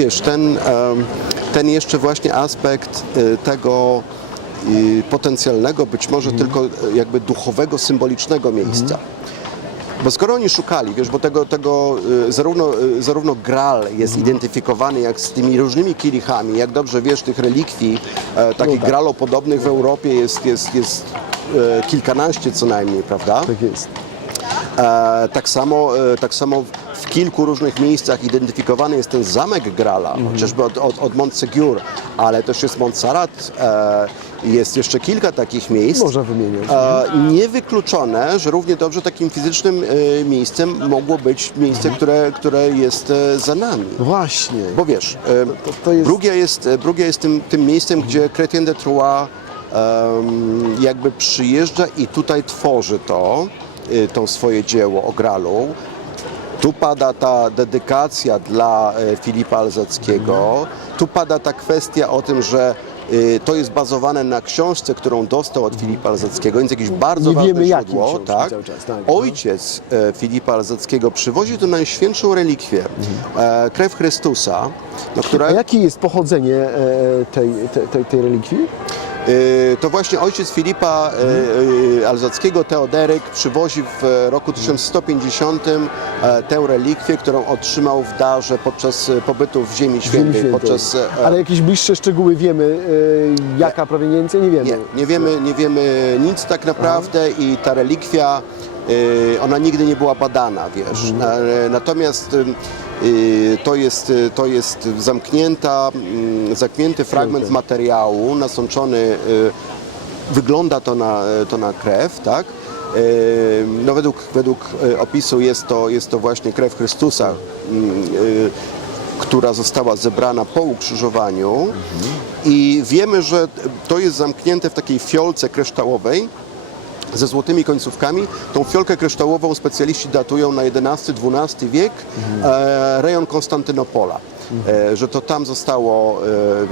wiesz, ten jeszcze właśnie aspekt tego potencjalnego, być może tylko jakby duchowego, symbolicznego miejsca. Bo skoro oni szukali, wiesz, bo zarówno Graal jest identyfikowany jak z tymi różnymi kielichami, jak dobrze wiesz, tych relikwii, takich graalopodobnych w Europie jest kilkanaście co najmniej, prawda? Tak jest. Tak samo w kilku różnych miejscach identyfikowany jest ten zamek Graala, chociażby od Montségur, ale też jest Montserrat, jest jeszcze kilka takich miejsc. Można wymieniać. Niewykluczone, że równie dobrze takim fizycznym miejscem mogło być miejsce, które jest za nami. Właśnie. Bo wiesz, To jest... Brugia jest tym miejscem, gdzie Chrétien de Troyes jakby przyjeżdża i tutaj tworzy to swoje dzieło o Graalu. Tu pada ta dedykacja dla Filipa Alzackiego. Tu pada ta kwestia o tym, że to jest bazowane na książce, którą dostał od Filipa Alzackiego, więc jakieś bardzo ważne źródło. Tak? Cały czas, tak. Ojciec Filipa Alzackiego przywozi tu najświętszą relikwię, krew Chrystusa, która... A jakie jest pochodzenie tej relikwii? To właśnie ojciec Filipa Alzackiego, Teoderyk, przywozi w roku 1150 tę relikwię, którą otrzymał w darze podczas pobytu w Ziemi Świętej. Ale jakieś bliższe szczegóły wiemy, jaka proweniencja? Nie wiemy. Nie wiemy nic tak naprawdę i ta relikwia, ona nigdy nie była badana, wiesz. Natomiast to jest zamknięty fragment materiału, nasączony, wygląda to na krew, tak? No według opisu jest to właśnie krew Chrystusa, która została zebrana po ukrzyżowaniu i wiemy, że to jest zamknięte w takiej fiolce kryształowej ze złotymi końcówkami. Tą fiolkę kryształową specjaliści datują na XI-XII wiek, rejon Konstantynopola. Że to tam zostało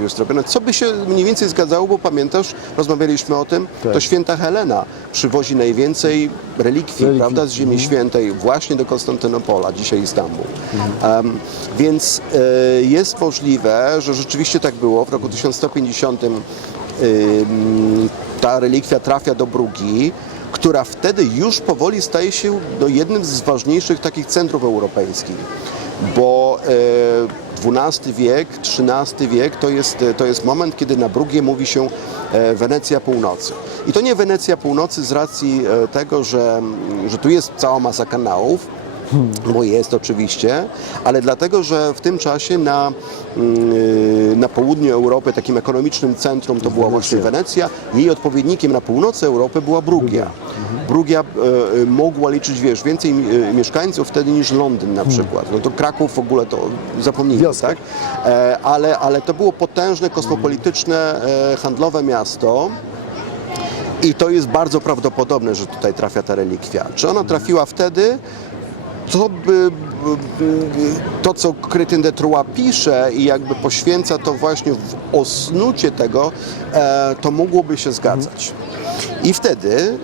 zrobione. Co by się mniej więcej zgadzało, bo pamiętasz, rozmawialiśmy o tym, to święta Helena przywozi najwięcej relikwii, prawda, z Ziemi Świętej właśnie do Konstantynopola, dzisiaj Istanbul. Więc jest możliwe, że rzeczywiście tak było. W roku 1150 ta relikwia trafia do Brugii, która wtedy już powoli staje się jednym z ważniejszych takich centrów europejskich, bo XII wiek, XIII wiek to jest moment, kiedy na Brugię mówi się Wenecja Północy. I to nie Wenecja Północy z racji tego, że tu jest cała masa kanałów, bo jest oczywiście, ale dlatego, że w tym czasie na południu Europy takim ekonomicznym centrum to była właśnie Wenecja, jej odpowiednikiem na północy Europy była Brugia. Brugia mogła liczyć, wiesz, więcej mieszkańców wtedy niż Londyn na przykład. No to Kraków w ogóle to zapomnijmy, tak? Ale to było potężne, kosmopolityczne, handlowe miasto. I to jest bardzo prawdopodobne, że tutaj trafia ta relikwia. Czy ona trafiła wtedy? To, co Chrétien de Troyes pisze i jakby poświęca to właśnie w osnucie tego, to mogłoby się zgadzać. I wtedy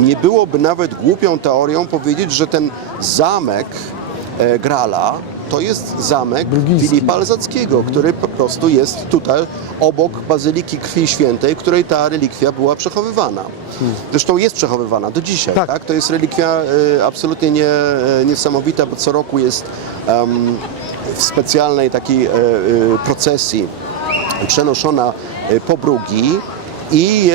nie byłoby nawet głupią teorią powiedzieć, że ten zamek Graala to jest zamek Filipa Alzackiego, który po prostu jest tutaj obok Bazyliki Krwi Świętej, w której ta relikwia była przechowywana. Zresztą jest przechowywana do dzisiaj. Tak? To jest relikwia absolutnie niesamowita, bo co roku jest w specjalnej takiej procesji przenoszona po Brugii. I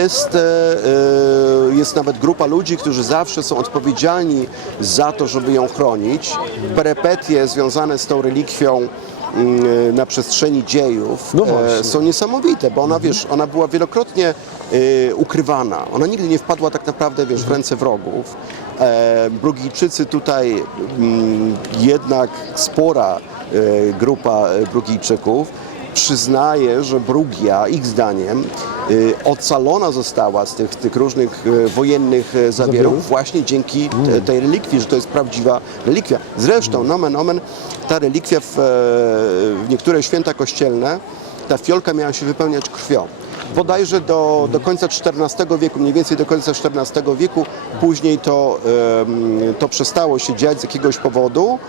jest nawet grupa ludzi, którzy zawsze są odpowiedzialni za to, żeby ją chronić. Perypetie związane z tą relikwią na przestrzeni dziejów są niesamowite, bo ona, wiesz, ona była wielokrotnie ukrywana. Ona nigdy nie wpadła tak naprawdę, wiesz, w ręce wrogów. Brugijczycy tutaj, jednak spora grupa Brugijczyków przyznaje, że Brugia, ich zdaniem, ocalona została z tych różnych wojennych zawierów właśnie dzięki tej relikwii, że to jest prawdziwa relikwia. Zresztą, nomen omen, ta relikwia w niektóre święta kościelne, ta fiolka miała się wypełniać krwią. Bodajże do końca XIV wieku, mniej więcej do końca XIV wieku, później to przestało się dziać z jakiegoś powodu.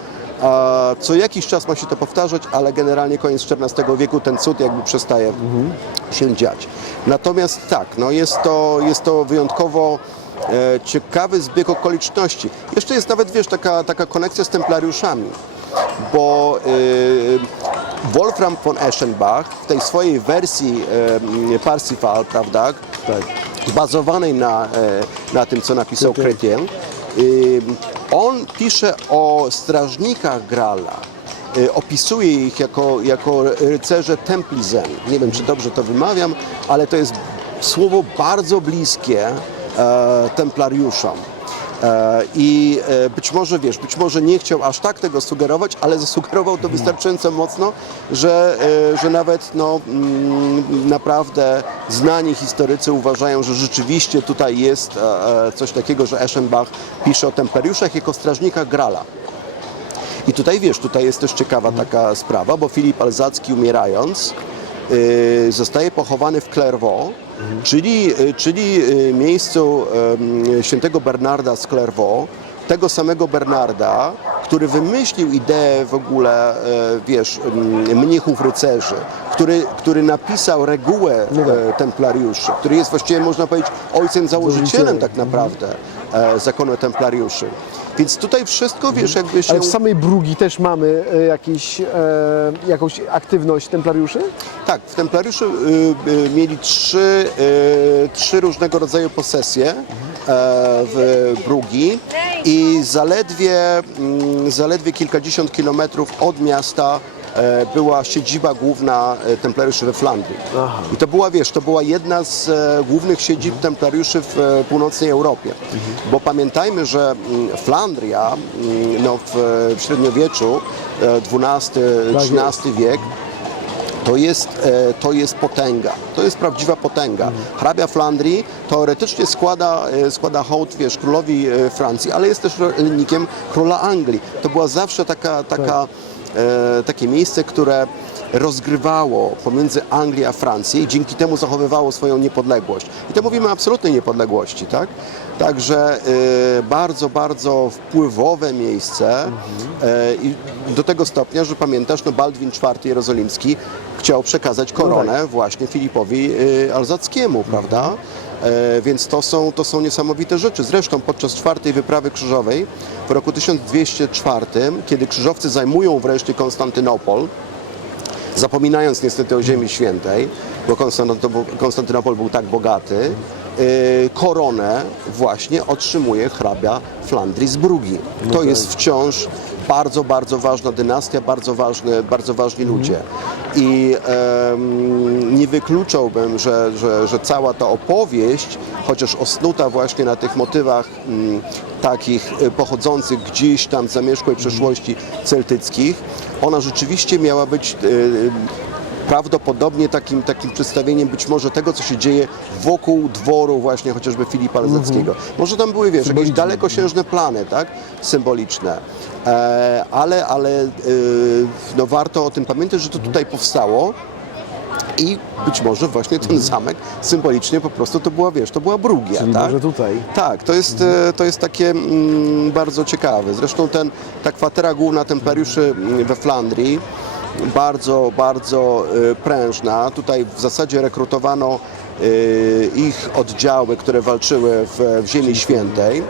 Co jakiś czas ma się to powtarzać, ale generalnie koniec XIV wieku ten cud jakby przestaje się dziać. Natomiast tak, no jest to wyjątkowo ciekawy zbieg okoliczności. Jeszcze jest nawet, wiesz, taka konekcja z templariuszami, bo Wolfram von Eschenbach w tej swojej wersji Parsifal, prawda, bazowanej na tym, co napisał Chrétien, on pisze o strażnikach Grala, opisuje ich jako rycerze Templisen. Nie wiem, czy dobrze to wymawiam, ale to jest słowo bardzo bliskie templariuszom. I być może nie chciał aż tak tego sugerować, ale zasugerował to wystarczająco mocno, że nawet naprawdę znani historycy uważają, że rzeczywiście tutaj jest coś takiego, że Eschenbach pisze o templariuszach jako strażnikach Grala. I tutaj tutaj jest też ciekawa taka sprawa, bo Filip Alzacki, umierając, zostaje pochowany w Clairvaux, czyli miejscu świętego Bernarda z Clairvaux, tego samego Bernarda, który wymyślił ideę w ogóle, mnichów rycerzy, który napisał regułę templariuszy, który jest właściwie, można powiedzieć, ojcem założycielem tak naprawdę zakonu templariuszy. Więc tutaj wszystko, jakby się... Ale w samej Brugii też mamy jakąś aktywność templariuszy? Tak, w templariuszy mieli trzy różnego rodzaju posesje w Brugii i zaledwie kilkadziesiąt kilometrów od miasta była siedziba główna templariuszy we Flandrii. I to była jedna z głównych siedzib templariuszy w północnej Europie. Bo pamiętajmy, że Flandria w średniowieczu, XII-XIII wiek, to jest potęga, to jest prawdziwa potęga. Hrabia Flandrii teoretycznie składa hołd, królowi Francji, ale jest też lennikiem króla Anglii. To była zawsze takie miejsce, które rozgrywało pomiędzy Anglią a Francją i dzięki temu zachowywało swoją niepodległość. I to mówimy o absolutnej niepodległości, tak? Także bardzo, bardzo wpływowe miejsce i do tego stopnia, że pamiętasz, Baldwin IV Jerozolimski chciał przekazać koronę właśnie Filipowi Alzackiemu, prawda? Więc to są niesamowite rzeczy. Zresztą podczas czwartej wyprawy krzyżowej w roku 1204, kiedy krzyżowcy zajmują wreszcie Konstantynopol, zapominając niestety o Ziemi Świętej, bo Konstantynopol był tak bogaty, koronę właśnie otrzymuje hrabia Flandrii z Brugii. To jest wciąż bardzo, bardzo ważna dynastia, bardzo ważni ludzie. I nie wykluczałbym, że cała ta opowieść, chociaż osnuta właśnie na tych motywach takich pochodzących gdzieś tam z zamierzchłej przeszłości celtyckich, ona rzeczywiście miała być prawdopodobnie takim przedstawieniem być może tego, co się dzieje wokół dworu właśnie chociażby Filipa Alzackiego. Może tam były, jakieś dalekosiężne plany, tak, symboliczne, ale warto o tym pamiętać, że to tutaj powstało i być może właśnie ten zamek symbolicznie po prostu to była Brugia, czyli tak? może tutaj. Tak, to jest takie bardzo ciekawe. Zresztą ta kwatera główna templariuszy we Flandrii, bardzo, bardzo prężna. Tutaj w zasadzie rekrutowano ich oddziały, które walczyły w Ziemi Świętej.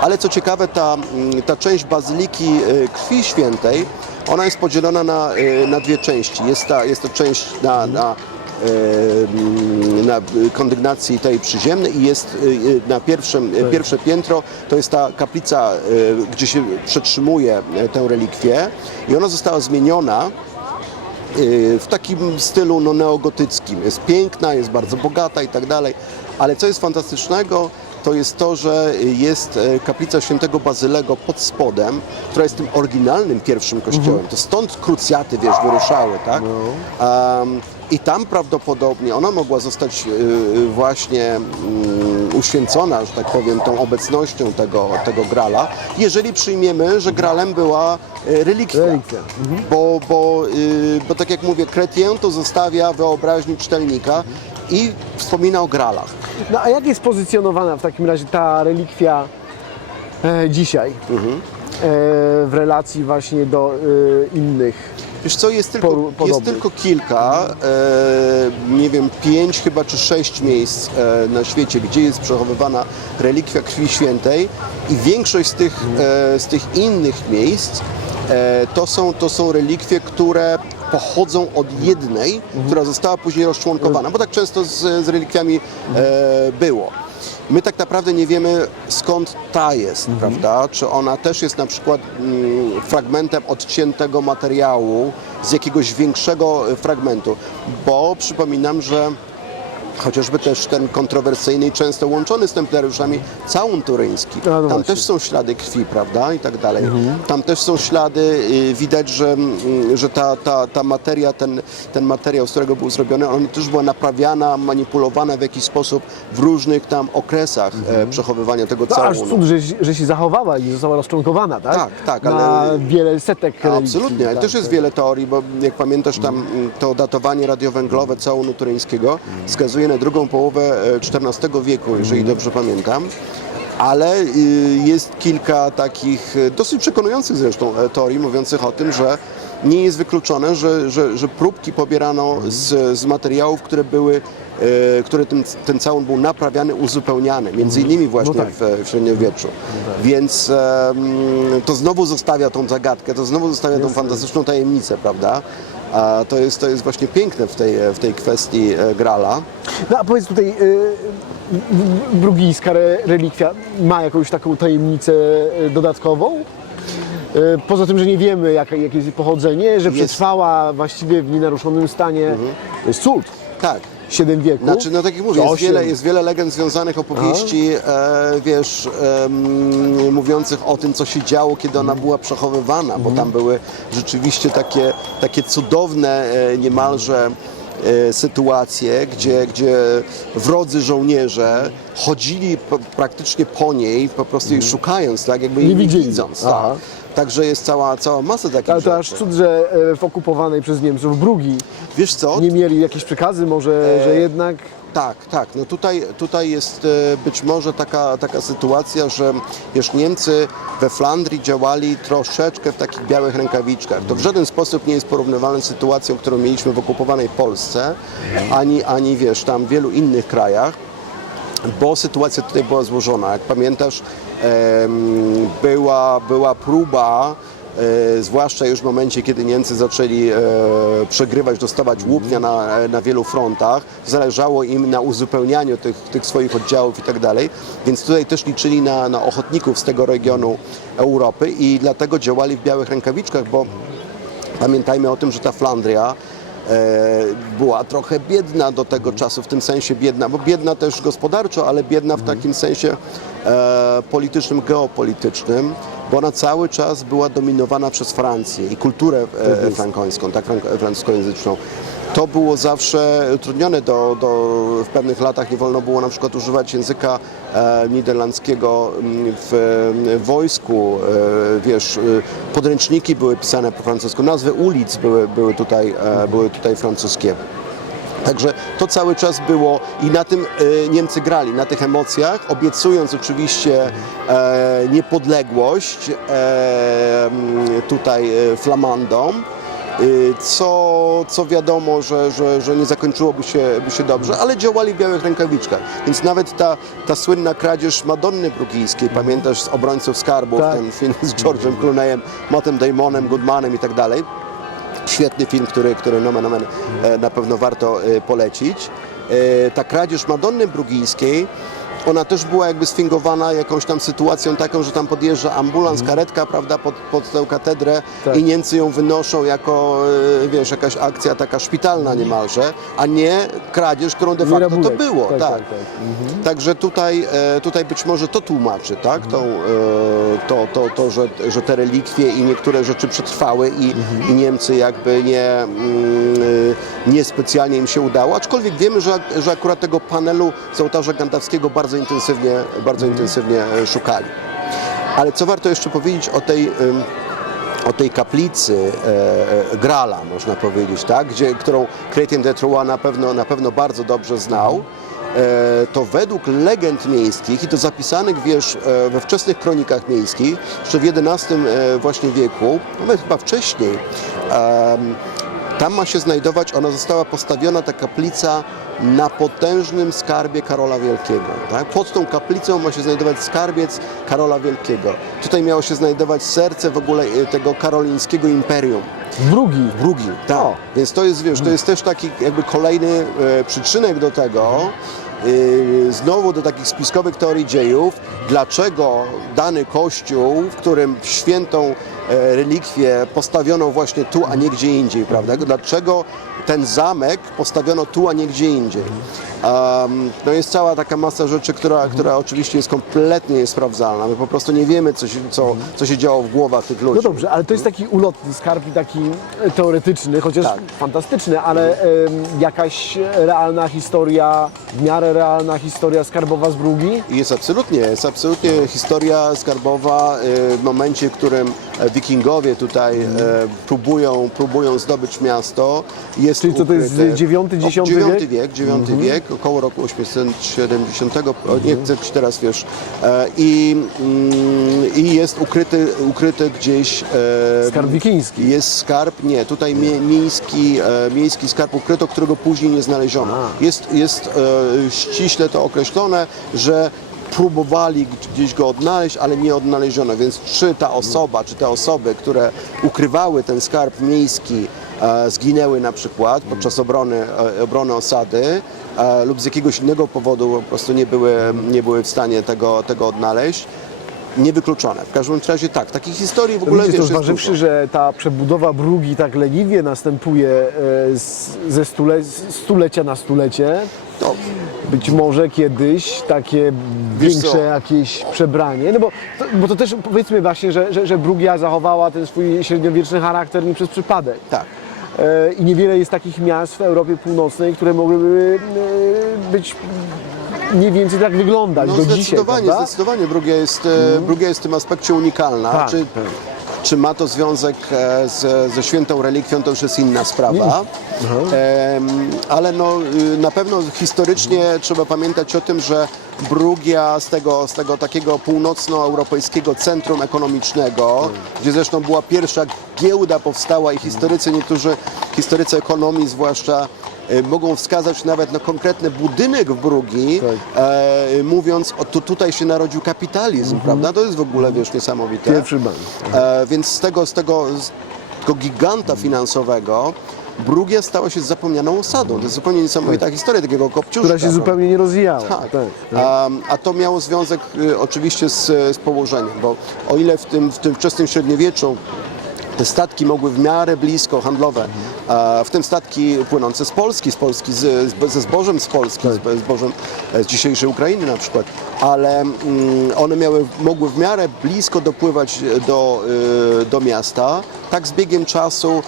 Ale co ciekawe, ta część Bazyliki Krwi Świętej, ona jest podzielona na dwie części. Jest to część na kondygnacji tej przyziemnej i jest na pierwsze piętro, to jest ta kaplica, gdzie się przetrzymuje tę relikwię i ona została zmieniona w takim stylu neogotyckim. Jest piękna, jest bardzo bogata i tak dalej, ale co jest fantastycznego, to jest to, że jest kaplica świętego Bazylego pod spodem, która jest tym oryginalnym pierwszym kościołem. To stąd krucjaty, wyruszały, tak? I tam prawdopodobnie ona mogła zostać właśnie uświęcona, że tak powiem, tą obecnością tego Grala, jeżeli przyjmiemy, że Gralem była relikwia. Bo tak jak mówię, Chrétien to zostawia wyobraźni czytelnika i wspomina o Gralach. No a jak jest pozycjonowana w takim razie ta relikwia dzisiaj? w relacji właśnie do innych. Wiesz co, jest podobnych. tylko kilka, nie wiem, 5 chyba czy 6 miejsc na świecie, gdzie jest przechowywana relikwia Krwi Świętej i większość z tych innych miejsc to są relikwie, które pochodzą od jednej, która została później rozczłonkowana, bo tak często z relikwiami było. My tak naprawdę nie wiemy, skąd ta jest, prawda? Czy ona też jest na przykład fragmentem odciętego materiału z jakiegoś większego fragmentu, bo przypominam, że chociażby też ten kontrowersyjny i często łączony z templariuszami całun turyński. No Tam właśnie. też są ślady krwi, prawda? I tak dalej. Tam też są ślady, widać, że ta materia, ten materiał, z którego był zrobiony, on też była naprawiana, manipulowana w jakiś sposób w różnych tam okresach przechowywania tego No, aż całunu. cud, że się zachowała i została rozczłonkowana, tak? Tak, Na ale- wiele setek relikwi. Absolutnie, ale Tak, też jest tak. wiele teorii, bo jak pamiętasz tam to datowanie radiowęglowe całunu turyńskiego wskazuje na drugą połowę XIV wieku, jeżeli dobrze pamiętam. Ale jest kilka takich dosyć przekonujących zresztą teorii mówiących o tym, że nie jest wykluczone, że próbki pobierano z materiałów, które ten całun był naprawiany, uzupełniany, między innymi właśnie tak. w średniowieczu. Więc to znowu zostawia tą zagadkę, to znowu zostawia tą fantastyczną tajemnicę, prawda? A to jest właśnie piękne w tej kwestii Grala. No a powiedz tutaj, brugijska relikwia ma jakąś taką tajemnicę dodatkową? Poza tym, że nie wiemy jakie jest jej pochodzenie, że przetrwała właściwie w nienaruszonym stanie. To jest cud. Tak. 7 wieków. Znaczy, no tak jak mówię, jest Osiem. wiele legend związanych, opowieści, wiesz, mówiących o tym, co się działo, kiedy ona była przechowywana, bo tam były rzeczywiście takie cudowne niemalże sytuacje, gdzie wrodzy żołnierze chodzili praktycznie po niej, po prostu jej szukając, tak, jakby jej nie widzieli. widząc. Aha. Tak. Także jest cała masa takich Ale to aż rzeczy. cud, że w okupowanej przez Niemców Brugii Wiesz co? nie mieli jakieś przekazy, może, że jednak... Tak. No tutaj jest być może taka sytuacja, że wiesz, Niemcy we Flandrii działali troszeczkę w takich białych rękawiczkach. To w żaden sposób nie jest porównywalne z sytuacją, którą mieliśmy w okupowanej Polsce, ani wiesz, tam w wielu innych krajach. Bo sytuacja tutaj była złożona. Jak pamiętasz, była próba, zwłaszcza już w momencie, kiedy Niemcy zaczęli przegrywać, dostawać łupnia na wielu frontach, zależało im na uzupełnianiu tych swoich oddziałów i tak dalej, więc tutaj też liczyli na ochotników z tego regionu Europy i dlatego działali w białych rękawiczkach, bo pamiętajmy o tym, że ta Flandria była trochę biedna do tego czasu, w tym sensie biedna, bo biedna też gospodarczo, ale biedna w takim sensie politycznym, geopolitycznym, bo ona cały czas była dominowana przez Francję i kulturę frankońską, tak, francuskojęzyczną. To było zawsze utrudnione w pewnych latach nie wolno było na przykład używać języka niderlandzkiego w wojsku, wiesz, podręczniki były pisane po francusku, nazwy ulic były tutaj francuskie. Także to cały czas było i na tym Niemcy grali, na tych emocjach, obiecując oczywiście niepodległość tutaj Flamandom, co wiadomo, że nie zakończyłoby się dobrze, ale działali w białych rękawiczkach. Więc nawet ta słynna kradzież Madonny Brugijskiej, pamiętasz, z Obrońców Skarbów, Tak. ten film z George'em Clooneyem, Mattem Damonem, Goodmanem i tak dalej. Świetny film, który nomen omen na pewno warto polecić. Ta kradzież Madonny Brugijskiej, ona też była jakby sfingowana jakąś tam sytuacją taką, że tam podjeżdża ambulans, karetka, prawda, pod tę katedrę Tak. i Niemcy ją wynoszą jako, wiesz, jakaś akcja taka szpitalna niemalże, a nie kradzież, którą de facto to rabunek. było. Tak. Także tutaj być może to tłumaczy, tak? Że te relikwie i niektóre rzeczy przetrwały i Niemcy jakby nie specjalnie im się udało, aczkolwiek wiemy, że akurat tego panelu z ołtarza Gandawskiego bardzo intensywnie szukali. Ale co warto jeszcze powiedzieć o tej kaplicy Grala, można powiedzieć, tak? Którą Chrétien de Troyes na pewno bardzo dobrze znał. to według legend miejskich i to zapisanych, wiesz, we wczesnych kronikach miejskich, jeszcze w XI właśnie wieku, nawet chyba wcześniej, tam ma się znajdować, ona została postawiona, ta kaplica, na potężnym skarbie Karola Wielkiego. Tak? Pod tą kaplicą ma się znajdować skarbiec Karola Wielkiego. Tutaj miało się znajdować serce w ogóle tego karolińskiego imperium. Brugi. Tak. O. Więc to jest, wiesz, to jest też taki jakby kolejny przyczynek do tego, znowu do takich spiskowych teorii dziejów, dlaczego dany kościół, w którym świętą relikwię postawiono właśnie tu, a nie gdzie indziej, prawda? Dlaczego ten zamek postawiono tu, a nie gdzie indziej? No jest cała taka masa rzeczy, która oczywiście jest kompletnie niesprawdzalna. My po prostu nie wiemy, co się działo w głowach tych ludzi. No dobrze, ale to jest taki ulotny skarb i taki teoretyczny, chociaż Tak. fantastyczny, ale jakaś realna historia, w miarę realna historia skarbowa z Brugi? Jest absolutnie historia skarbowa w momencie, w którym wikingowie tutaj próbują zdobyć miasto. Czyli co to jest ukryte- IX, X wiek? IX wiek, około roku 870, nie chcę ci teraz, wiesz, i jest ukryty gdzieś... Skarb wikiński. Jest skarb, nie, tutaj miejski skarb ukryto, którego później nie znaleziono. Jest ściśle to określone, że próbowali gdzieś go odnaleźć, ale nie odnaleziono, więc czy ta osoba, czy te osoby, które ukrywały ten skarb miejski, zginęły na przykład podczas obrony osady lub z jakiegoś innego powodu po prostu nie były w stanie tego odnaleźć, niewykluczone. W każdym razie tak, takich historii w ogóle Widzicie, to wiesz, jest zważywszy, dużo. że ta przebudowa Brugi tak leniwie następuje ze stulecia na stulecie, To, być może kiedyś takie Wiesz większe co? jakieś przebranie, no bo to też powiedzmy właśnie, że Brugia zachowała ten swój średniowieczny charakter nie przez przypadek. tak. I niewiele jest takich miast w Europie Północnej, które mogłyby być mniej więcej tak wyglądać No do dzisiaj, zdecydowanie, prawda? zdecydowanie Brugia jest w tym aspekcie unikalna. Tak, Czy ma to związek ze świętą relikwią, to już jest inna sprawa. Ale no, na pewno historycznie trzeba pamiętać o tym, że Brugia z tego takiego północnoeuropejskiego centrum ekonomicznego, gdzie zresztą była pierwsza giełda powstała i niektórzy historycy ekonomii zwłaszcza, mogą wskazać nawet na konkretny budynek w Brugi, mówiąc, tutaj się narodził kapitalizm, prawda? To jest w ogóle, wiesz, niesamowite. Pierwszy bank. Więc z tego giganta finansowego Brugia stała się zapomnianą osadą. To jest zupełnie niesamowita historia takiego kopciuszka. Która się zupełnie nie rozwijała. Tak. Tak. A to miało związek oczywiście z położeniem, bo o ile w tym wczesnym średniowieczu te statki mogły w miarę blisko handlowe, w tym statki płynące z Polski ze zbożem z Polski, z zbożem z dzisiejszej Ukrainy na przykład, ale one mogły w miarę blisko dopływać do miasta. Tak z biegiem czasu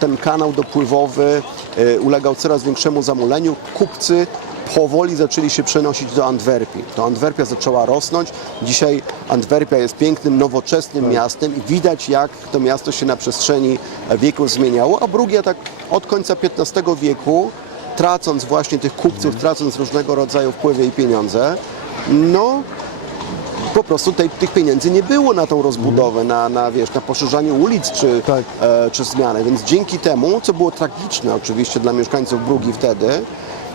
ten kanał dopływowy ulegał coraz większemu zamuleniu. Kupcy powoli zaczęli się przenosić do Antwerpii. To Antwerpia zaczęła rosnąć. Dzisiaj Antwerpia jest pięknym, nowoczesnym miastem i widać, jak to miasto się na przestrzeni wieków zmieniało, a Brugia tak od końca XV wieku, tracąc właśnie tych kupców, tracąc różnego rodzaju wpływy i pieniądze, no po prostu tych pieniędzy nie było na tą rozbudowę, na poszerzanie ulic czy zmianę. Więc dzięki temu, co było tragiczne oczywiście dla mieszkańców Brugi wtedy,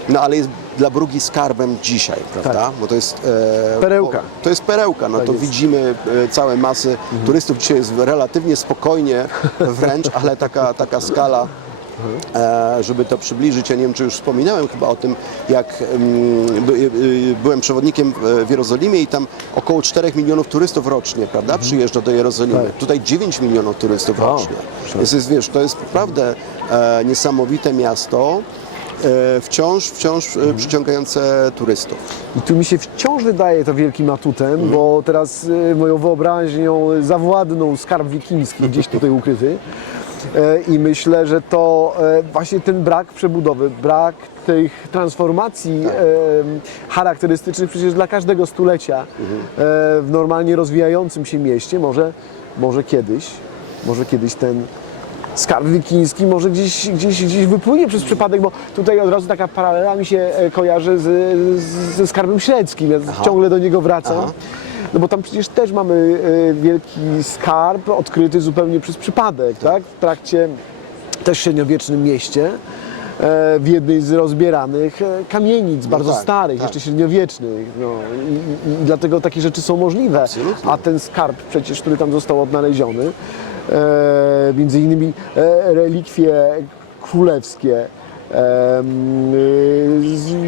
no ale jest dla Brugi skarbem dzisiaj, prawda? Tak. Bo to jest Perełka. To jest perełka. No Tak to jest. widzimy całe masy turystów. Dzisiaj jest relatywnie spokojnie wręcz, ale taka skala, żeby to przybliżyć, ja nie wiem, czy już wspominałem chyba o tym, jak byłem przewodnikiem w Jerozolimie i tam około 4 milionów turystów rocznie, prawda, przyjeżdża do Jerozolimy. Tak. Tutaj 9 milionów turystów Wow. rocznie. Więc jest, wiesz, to jest naprawdę niesamowite miasto, wciąż przyciągające turystów. I tu mi się wciąż wydaje to wielkim atutem, bo teraz moją wyobraźnią zawładnął skarb wikiński gdzieś tutaj ukryty. I myślę, że to właśnie ten brak przebudowy, brak tych transformacji charakterystycznych przecież dla każdego stulecia w normalnie rozwijającym się mieście może kiedyś skarb wikiński może gdzieś wypłynie przez przypadek, bo tutaj od razu taka paralela mi się kojarzy ze skarbem średzkim, ja ciągle do niego wracam. Aha. No bo tam przecież też mamy wielki skarb odkryty zupełnie przez przypadek, tak? W trakcie też średniowiecznym mieście, w jednej z rozbieranych kamienic, bardzo tak, starych, tak. jeszcze średniowiecznych. No, i dlatego takie rzeczy są możliwe. Absolutnie. A ten skarb przecież, który tam został odnaleziony, między innymi relikwie królewskie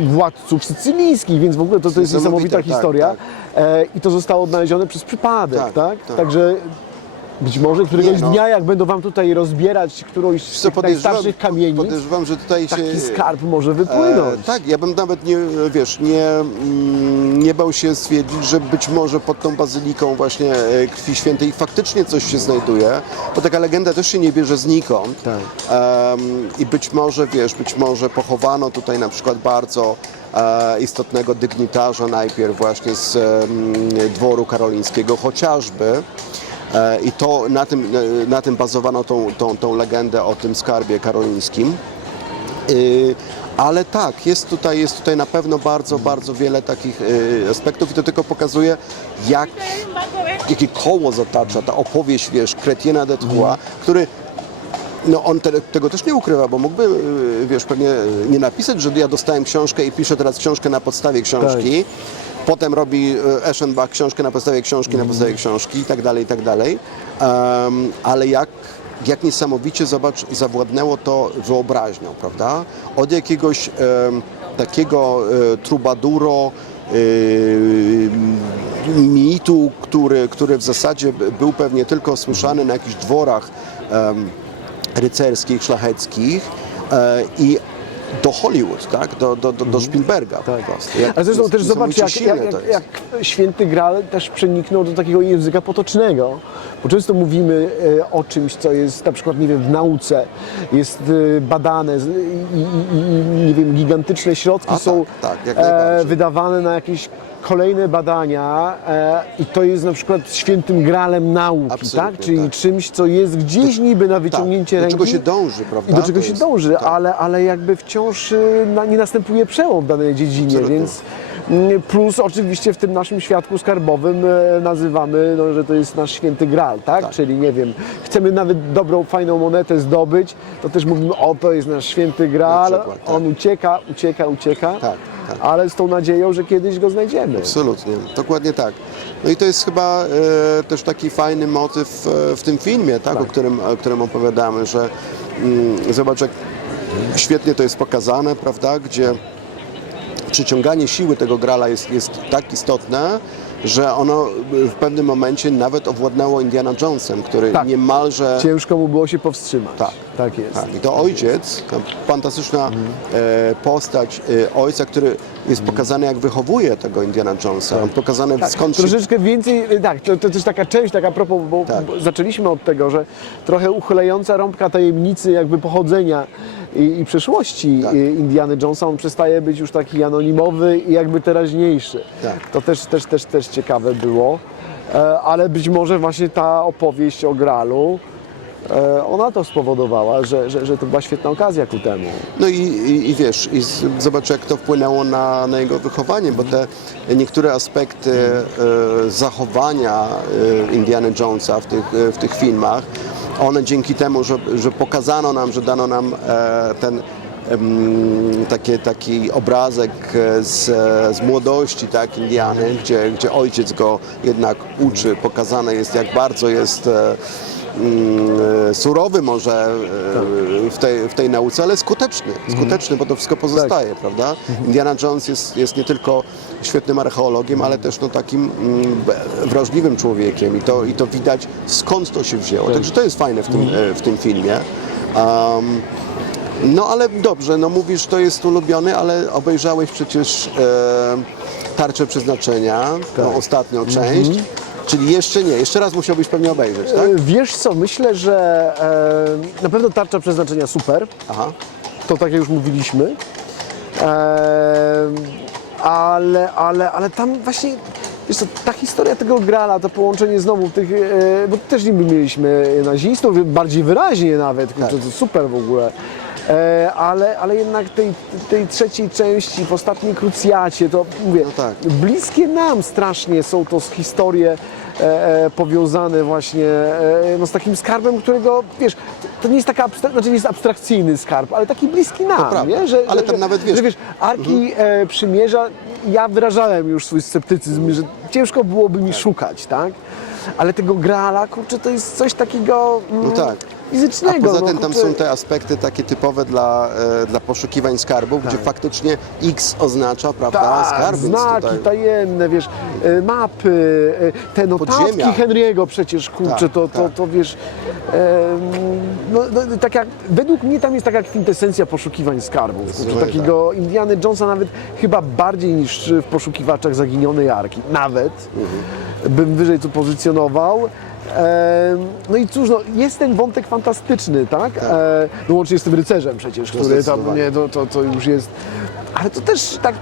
władców sycylijskich, więc w ogóle to jest niesamowita tak, historia. tak. I to zostało odnalezione przez przypadek, Tak, tak? tak. Także być może któregoś no. dnia, jak będą wam tutaj rozbierać którąś z tych najstarszych kamienic, podejrzewam, że tutaj się... taki skarb może wypłynąć. Tak, ja bym nawet nie bał się stwierdzić, że być może pod tą bazyliką właśnie Krwi Świętej faktycznie coś się znajduje, bo taka legenda też się nie bierze znikąd. Tak. I być może pochowano tutaj na przykład bardzo istotnego dygnitarza najpierw właśnie z dworu karolińskiego chociażby. I to na tym bazowano tą legendę o tym skarbie karolińskim. Ale tak, jest tutaj na pewno bardzo wiele takich aspektów i to tylko pokazuje, jakie koło zatacza ta opowieść, Chrétiena de Troyes, który no on tego też nie ukrywa, bo mógłby, pewnie nie napisać, że ja dostałem książkę i piszę teraz książkę na podstawie książki. Tak. Potem robi Eschenbach książkę na podstawie książki, na podstawie książki i tak dalej. Ale jak niesamowicie, zobacz, zawładnęło to wyobraźnią, prawda? Od jakiegoś takiego trubaduro, mitu, który w zasadzie był pewnie tylko słyszany na jakichś dworach rycerskich, szlacheckich i do Hollywood, tak? Do Spielberga po prostu. Ale zresztą też zobacz, jak Święty Graal też przeniknął do takiego języka potocznego, bo często mówimy o czymś, co jest na przykład, nie wiem, w nauce, jest badane i nie wiem, gigantyczne środki są jak najbardziej. wydawane na jakieś kolejne badania i to jest na przykład świętym graalem nauki, Absolutnie, tak? Czyli tak. czymś, co jest gdzieś niby na wyciągnięcie ręki. Do czego się dąży, prawda? I do czego się dąży, tak. ale jakby wciąż nie następuje przełom w danej dziedzinie, Absolutnie. więc plus oczywiście w tym naszym świadku skarbowym nazywamy, że to jest nasz święty graal, tak? Czyli nie wiem, chcemy nawet dobrą, fajną monetę zdobyć, to też mówimy, o to jest nasz święty graal, przykład, tak. on ucieka, Tak. ale z tą nadzieją, że kiedyś go znajdziemy. Absolutnie, dokładnie tak. No i to jest chyba też taki fajny motyw w tym filmie, tak? O którym opowiadamy, że zobacz, jak świetnie to jest pokazane, prawda? Gdzie przyciąganie siły tego grala jest tak istotne, że ono w pewnym momencie nawet owładnęło Indiana Jonesem, który niemalże... Ciężko mu było się powstrzymać. Tak jest. Tak. I to ojciec, ta fantastyczna postać ojca, który jest pokazany, jak wychowuje tego Indiana Jonesa. On pokazany skąd się... Troszeczkę więcej, to też taka część, taka propos, bo zaczęliśmy od tego, że trochę uchylająca rąbka tajemnicy jakby pochodzenia i przeszłości Indiana Jonesa, on przestaje być już taki anonimowy i jakby teraźniejszy. Tak. To też ciekawe było, ale być może właśnie ta opowieść o Graalu, ona to spowodowała, że to była świetna okazja ku temu. No i zobacz, jak to wpłynęło na jego wychowanie, bo te niektóre aspekty zachowania Indiana Jonesa w tych filmach, one dzięki temu, że pokazano nam, że dano nam ten taki obrazek z młodości, tak, Indiany, gdzie ojciec go jednak uczy, pokazane jest, jak bardzo jest surowy może w tej nauce, ale skuteczny, bo to wszystko pozostaje, prawda? Indiana Jones jest nie tylko świetnym archeologiem, ale też takim wrażliwym człowiekiem i to widać, skąd to się wzięło. Także to jest fajne w tym filmie. No ale dobrze, mówisz, to jest ulubiony, ale obejrzałeś przecież Tarczę Przeznaczenia, tą ostatnią część. Czyli jeszcze nie, jeszcze raz musiałbyś pewnie obejrzeć, tak? Wiesz co, myślę, że na pewno Tarcza Przeznaczenia super, to tak jak już mówiliśmy, ale tam właśnie wiesz co, ta historia tego Grala, to połączenie znowu tych, bo też niby mieliśmy nazistów, bardziej wyraźnie nawet, kurczę, to super w ogóle. Ale jednak tej trzeciej części, w ostatniej krucjacie, to mówię, No tak. bliskie nam strasznie są to historie powiązane właśnie no, z takim skarbem, którego, wiesz, to nie jest taka znaczy nie jest abstrakcyjny skarb, ale taki bliski nam, prawda. nie? Ale tam nawet, wiesz, że, wiesz Arki Przymierza, ja wyrażałem już swój sceptycyzm, że ciężko byłoby mi szukać, tak? Ale tego Graala, kurczę, to jest coś takiego No tak. A fizycznego. poza no, tym tam kurczę. są te aspekty takie typowe dla poszukiwań skarbów, gdzie faktycznie X oznacza, prawda, Tak, skarb. więc znaki tutaj... tajemne, wiesz, mapy, te notatki Podziemia. Henry'ego przecież, kurczę, Tak, to wiesz, no, tak jak, według mnie tam jest taka kwintesencja poszukiwań skarbów, kurczę, Zdecydowanie takiego Indiana Jonesa nawet chyba bardziej niż w Poszukiwaczach Zaginionej Arki, nawet bym wyżej tu pozycjonował. No i cóż, no, jest ten wątek fantastyczny, tak? No łącznie z tym rycerzem przecież, który tam, zdecydowanie. nie, to już jest, ale to też tak,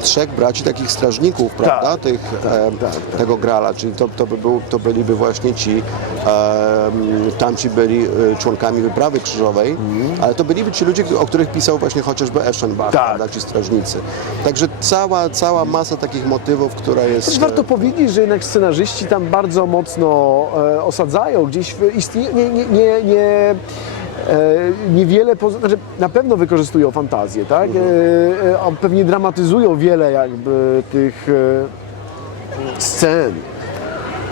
Trzech braci takich strażników, prawda, Tak, tych, tego Grala, czyli to byliby właśnie ci, tamci byli członkami wyprawy krzyżowej, ale to byliby ci ludzie, o których pisał właśnie chociażby Eschenbach, Tak. prawda, ci strażnicy. Także cała masa takich motywów, która jest... też warto powiedzieć, że jednak scenarzyści tam bardzo mocno osadzają gdzieś niewiele, znaczy na pewno wykorzystują fantazję, tak? A pewnie dramatyzują wiele jakby tych scen,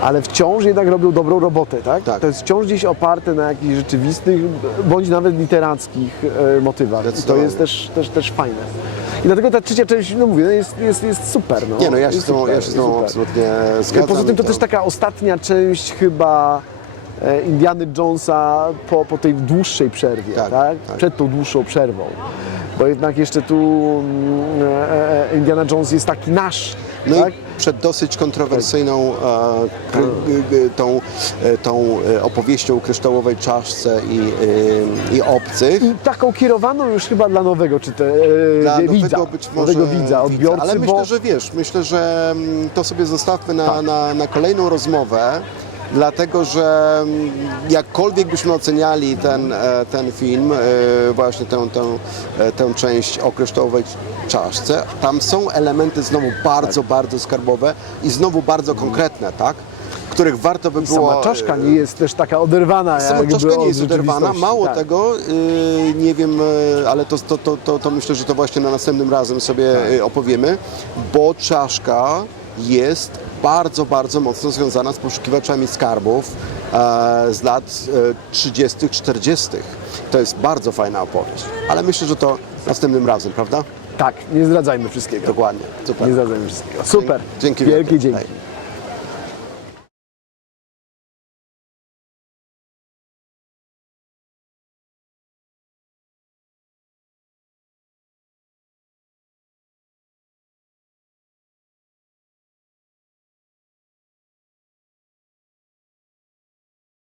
ale wciąż jednak robią dobrą robotę, tak? Tak. To jest wciąż gdzieś oparte na jakichś rzeczywistych, bądź nawet literackich motywach. I to Zdecydowanie. jest też fajne. I dlatego ta trzecia część, no mówię, jest super. No. Nie, no ja się Jest z tą super, jest super. absolutnie zgadzam. Poza tym to też taka ostatnia część chyba Indiany Jonesa po tej dłuższej przerwie, Tak, tak? tak. Przed tą dłuższą przerwą. Bo jednak jeszcze tu Indiana Jones jest taki nasz, No tak? i przed dosyć kontrowersyjną tą opowieścią o kryształowej czaszce i obcych. I taką kierowaną już chyba dla nowego Dla widza, nowego być może nowego widza, odbiorcy, ale myślę, bo że wiesz, to sobie zostawmy Tak. na kolejną rozmowę, dlatego że jakkolwiek byśmy oceniali ten film, właśnie tę część o kryształowej czaszce, tam są elementy znowu bardzo skarbowe i znowu bardzo konkretne, tak? Których warto by było... sama czaszka nie jest też taka oderwana Sama jakby czaszka nie od jest oderwana, rzeczywistości. mało Tak. tego, nie wiem, ale to myślę, że to właśnie na następnym razem sobie opowiemy, bo czaszka jest bardzo mocno związana z poszukiwaczami skarbów z lat 30., 40. To jest bardzo fajna opowieść, ale myślę, że to następnym razem, prawda? Tak, nie zdradzajmy wszystkiego. Dokładnie, super. Nie zdradzajmy wszystkiego. Super. Dzięki Wielkie wielkie. dzięki.